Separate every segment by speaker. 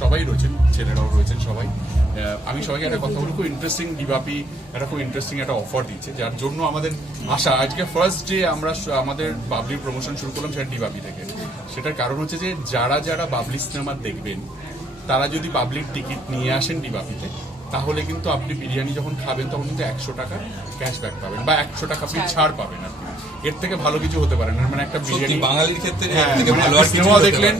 Speaker 1: সবাই রয়েছেন ছেলেরাও রয়েছেন সবাই। আমি সবাইকে একটা কথা বলি খুব ইন্টারেস্টিং ডিবাপি একটা খুব ইন্টারেস্টিং একটা অফার দিচ্ছে যার জন্য আমাদের আশা। আজকে ফার্স্ট ডে আমরা আমাদের বাবলি প্রমোশন শুরু করলাম সেটা ডিবাপি থেকে। সেটার কারণ হচ্ছে যে যারা যারা বাবলি সিনেমা দেখবেন তারা যদি পাবলিক টিকিট নিয়ে আসেন ডিবাপিতে তাহলে কিন্তু আপনি বিরিয়ানি যখন খাবেন তখন কিন্তু একশো টাকা ক্যাশব্যাক পাবেন বা একশো টাকা আপনি ছাড় পাবেন আপনি। এর থেকে ভালো কিছু হতে পারে না। মানে একটা বিরিয়ানি
Speaker 2: বাঙালির ক্ষেত্রে এর হ্যাঁ, থেকে মানে ভালো আর
Speaker 1: কিছু দেখলেন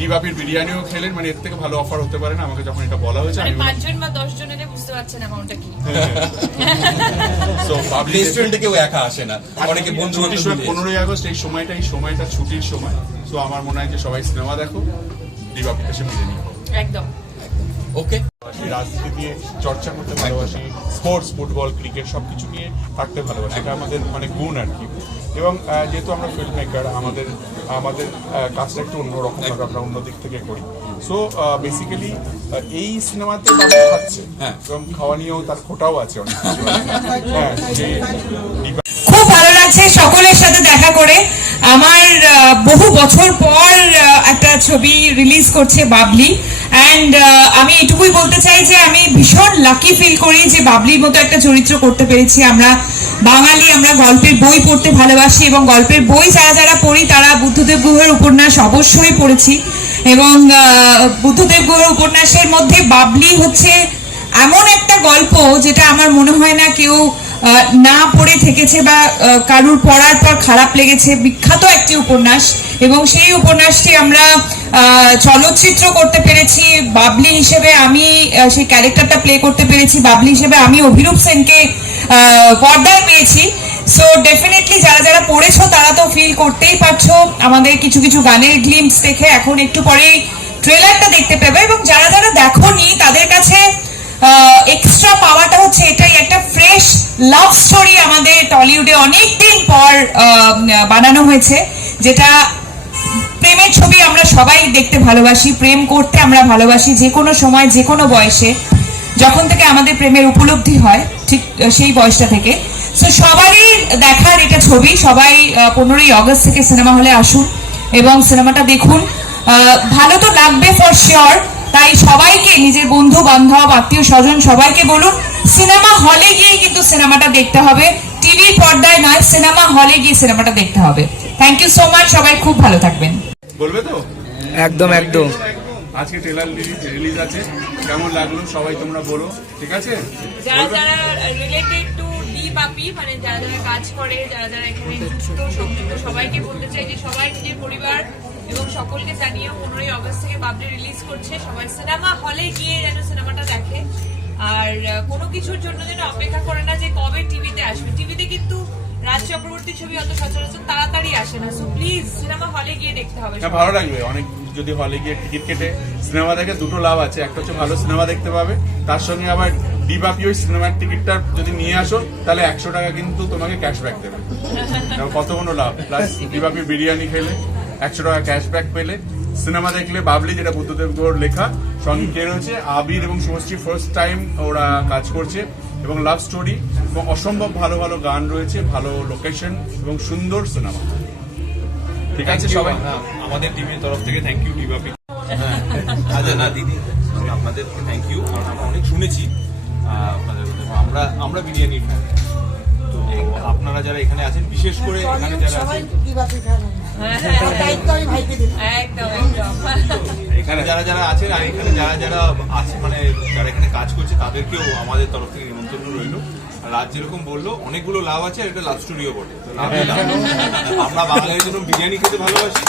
Speaker 1: ডিবাপির বিরিয়ানিও খেলেন মানে এর থেকে ভালো অফার হতে পারে না আমাকে যখন এটা বলা হয়েছে মানে
Speaker 3: আমি পাঁচজন বা দশ জনেতে বুঝতে পারছেন অ্যামাউন্টটা কি।
Speaker 1: সো পাবলিক রেস্টুরেন্টে কেউ একা আসে না অনেকে বন্ধু আগস্ট এই সময়টা এই সময়টা ছুটির সময়। তো আমার মনে হয় যে সবাই সিনেমা দেখো ডিবাপিতে এসে বিরিয়ানি একদম। ওকে রাজনীতি দিয়ে চর্চা করতে ভালোবাসি স্পোর্টস ফুটবল ক্রিকেট সবকিছু নিয়ে থাকতে ভালোবাসি। এটা আমাদের মানে গুণ আর কি। এবং যেহেতু আমরা ফিল্ম মেকার আমাদের আমাদের কাজটা একটু অন্যরকম ভাবে আমরা অন্য দিক থেকে করি। সো বেসিক্যালি এই সিনেমাতে বাবা খাচ্ছে। হ্যাঁ। এবং খাওয়া নিয়েও তার খোটাও আছে অনেক। হ্যাঁ
Speaker 4: যে খুব ভালো লাগছে সকলের সাথে দেখা করে। আমার বহু বছর পর ছবি রিলিজ করছে বাবলি। অ্যান্ড আমি এটুকুই বলতে চাই যে আমি ভীষণ লাকি ফিল করি যে বাবলির মতো একটা চরিত্র করতে পেরেছি আমরা। বাঙালি, আমরা গল্পের বই পড়তে ভালোবাসি এবং গল্পের বই যারা যারা পড়ি, তারা বুদ্ধদেব গুহের উপন্যাস অবশ্যই পড়েছি। এবং বুদ্ধদেব গুহের উপন্যাসের মধ্যে বাবলি হচ্ছে এমন একটা গল্প যেটা আমার মনে হয় না কেউ না পড়ে থেকেছে বা কারুর পড়ার পর খারাপ লেগেছে। বিখ্যাত একটি উপন্যাস এবং সেই উপন্যাসটি আমরা চলচ্চিত্র করতে পেরেছি, বাবলি হিসেবে আমি সেই ক্যারেক্টারটা প্লে করতে পেরেছি, বাবলি হিসেবে আমি অভিরূপ সেনকে পর্দায় পেয়েছি। সো ডেফিনেটলি যারা যারা পড়েছো, তারা তো ফিল করতেই পারছ আমাদের কিছু কিছু গানের গ্লিমস দেখে। এখন একটু পরেই ট্রেলারটা দেখতে পাবে এবং যারা যারা দেখোনি, তাদের কাছে এক্সট্রা পাওয়াটা হচ্ছে এটাই। একটা ফ্রেশ লাভ স্টোরি আমাদের টলিউডে অনেক দিন পর বানানো হয়েছে, যেটা সবাই দেখতে ভালোবাসি, প্রেম করতে আমরা ভালোবাসি যে কোনো সময়, যে কোনো বয়সে। যখন থেকে আমাদের প্রেমের উপলব্ধি হয়, ঠিক সেই বয়সটা থেকে। তো সবারই দেখার এটা ছবি, সবাই পনেরোই অগস্ট থেকে সিনেমা হলে আসুন এবং সিনেমাটা দেখুন। ভালো তো লাগবে ফর শিওর তাই সবাইকে, নিজের বন্ধু, বান্ধব, আত্মীয় স্বজন, সবাইকে বলুন, সিনেমা হলে গিয়ে কিন্তু সিনেমাটা দেখতে হবে। টিভি পর্দায় নয়, সিনেমা হলে গিয়ে সিনেমাটা দেখতে হবে। থ্যাংক ইউ সো মাচ সবাই খুব ভালো থাকবেন।
Speaker 1: বলবে তো?
Speaker 2: একদম একদম।
Speaker 1: আজকে ট্রেলার রিলিজ আছে। কেমন লাগল? সবাই তোমরা বলো ঠিক আছে?
Speaker 3: যারা যারা রিলেটেড টু ডি বাপি মানে যারা যারা কাজ করে যারা যারা এখানে যুক্ত সংযুক্ত সবাইকে বলতে চাই যে সবাই নিজের পরিবার এবং সকলকে জানিয়ে পনেরোই অগস্ট থেকে বাবলি রিলিজ করছে। সবাই সিনেমা হলে গিয়ে যেন সিনেমাটা দেখে। আর কোনো কিছুর জন্য যেন অপেক্ষা করে না যে কবে টিভিতে আসবে। টিভিতে কিন্তু রাজ চক্রবর্তী ছবি অত সচরাচর তাড়াতাড়ি আসে না। সো প্লিজ সিনেমা হলে গিয়ে দেখতে হবে
Speaker 1: হ্যাঁ ভালো লাগবে। অনেক যদি হলে গিয়ে টিকিট কেটে সিনেমা দেখে দুটো লাভ আছে। একটা হচ্ছে ভালো সিনেমা দেখতে পাবে। তার সঙ্গে আবার ডিবাপি ওই সিনেমার টিকিটটা যদি নিয়ে আসো, তাহলে একশো টাকা কিন্তু তোমাকে ক্যাশব্যাক দেবে। কত কোনো লাভ? প্লাস ডিবাপি বিরিয়ানি খেলে একশো টাকা ক্যাশব্যাক পেলে সিনেমা দেখলে বাবলি, যেটা বুদ্ধদেব গৌড় লেখা, সঙ্গে রয়েছে আবির এবং শুভশ্রী ফার্স্ট টাইম ওরা কাজ করছে এবং লাভ স্টোরি এবং অসম্ভব ভালো ভালো গান রয়েছে, ভালো লোকেশন এবং সুন্দর সিনেমা ঠিক আছে সবাই। হ্যাঁ, আমাদের টিমের তরফ থেকে থ্যাংক ইউ ডিবাপি আচ্ছা না দিদি আপনাদের থ্যাংক ইউ কারণ আমরা অনেক শুনেছি। আপনাদের কথা। আমরা আমরা বিরিয়ানির ফ্যান তো আপনারা যারা এখানে আছেন বিশেষ করে
Speaker 4: এখানে যারা আছেন।
Speaker 3: একদম।
Speaker 1: এখানে যারা যারা আছেন আর এখানে যারা যারা আছে মানে যারা এখানে কাজ করছে তাদেরকেও আমাদের তরফ থেকে নিমন্ত্রণ রইল। রাজ যেরকম বলল অনেকগুলো লাভ আছে আর এটা লাভ স্টোরিও বটে। আমরা বাঙালির জন্য বিরিয়ানি খেতে ভালোবাসি।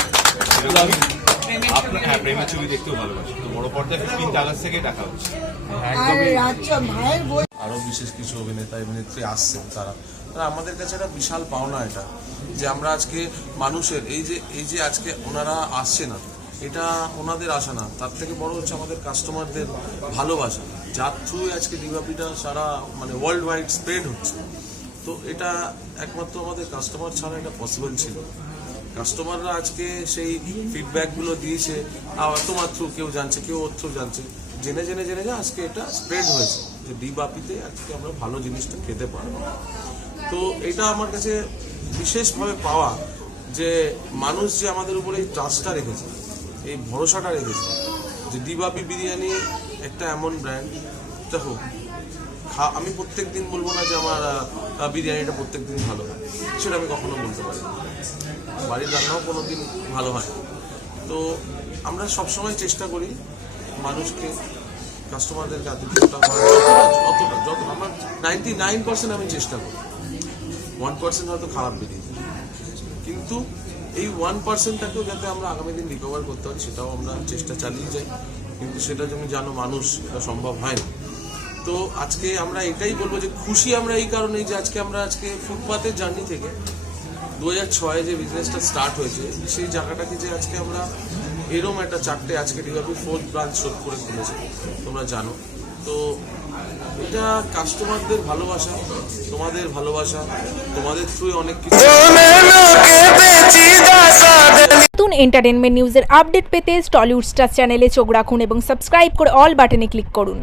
Speaker 1: আপনার হ্যাঁ প্রেমের ছবি দেখতেও ভালোবাসি। তো বড় পর্দায় ফিফটিন্থ আগস্ট থেকে দেখা হচ্ছে। আর আরও বিশেষ কিছু অভিনেতা অভিনেত্রী আসছেন তারা। তারা আমাদের কাছে একটা বিশাল পাওনা এটা যে আমরা আজকে মানুষের এই যে এই যে আজকে ওনারা আসছে না এটা ওনাদের আশা না। তার থেকে বড় হচ্ছে আমাদের কাস্টমারদের ভালোবাসা। যার থ্রুই আজকে ডিবাপিটা সারা মানে ওয়ার্ল্ড ওয়াইড স্প্রেড হচ্ছে। তো এটা একমাত্র আমাদের কাস্টমার ছাড়া এটা পসিবল ছিল কাস্টমাররা আজকে সেই ফিডব্যাকগুলো দিয়েছে। আবার তোমার থ্রু কেউ জানছে, কেউ ওর থ্রু জানছে। জেনে জেনে জেনে যে আজকে এটা স্প্রেড হয়েছে যে ডি বাপিতে আজকে আমরা ভালো জিনিসটা খেতে পারব। তো এটা আমার কাছে বিশেষভাবে পাওয়া যে মানুষ যে আমাদের উপরে এই ট্রাস্টটা রেখেছে এই ভরসাটা রেখেছে যে ডিবাপি বিরিয়ানি একটা এমন ব্র্যান্ড দেখো খা- আমি প্রত্যেক দিন বলব না যে আমার বিরিয়ানিটা প্রত্যেক দিন ভালো হয়। সেটা আমি কখনো বলতে পারি। বাড়ির রান্নাও কোনো দিন ভালো হয়। তো আমরা সবসময় চেষ্টা করি মানুষকে কাস্টমারদেরকে আতিথ্যটা যতটা যতটা আমার নাইনটি নাইন পার্সেন্ট আমি চেষ্টা করি। ওয়ান পার্সেন্ট হয়তো খারাপ বেরিয়ে কিন্তু এই ওয়ান পার্সেন্টটাকেও যাতে আমরা আগামী দিন রিকভার করতে পারি, সেটাও আমরা চেষ্টা চালিয়ে যাই। কিন্তু সেটা তুমি জানো মানুষ, এটা সম্ভব হয় না। তো আজকে আমরা এটাই বলব যে খুশি আমরা এই কারণেই যে আজকে আমরা আজকে ফুটপাতের জার্নি থেকে দু হাজার ছয়ে যে বিজনেসটা স্টার্ট হয়েছে, সেই জায়গাটাকে যে আজকে আমরা এরম একটা চারটে আজকে ডিভাপি ফোর্থ ব্রাঞ্চ শোধ করে খুলেছে তোমরা জানো। তো এটা কাস্টমারদের ভালোবাসা, তোমাদের ভালোবাসা, তোমাদের থ্রুই অনেক কিছু।
Speaker 5: নতুন এন্টারটেনমেন্ট নিউজের আপডেট পেতে টলিউড স্টার চ্যানেলে চোখ রাখুন এবং সাবস্ক্রাইব করে অল বাটনে ক্লিক করুন।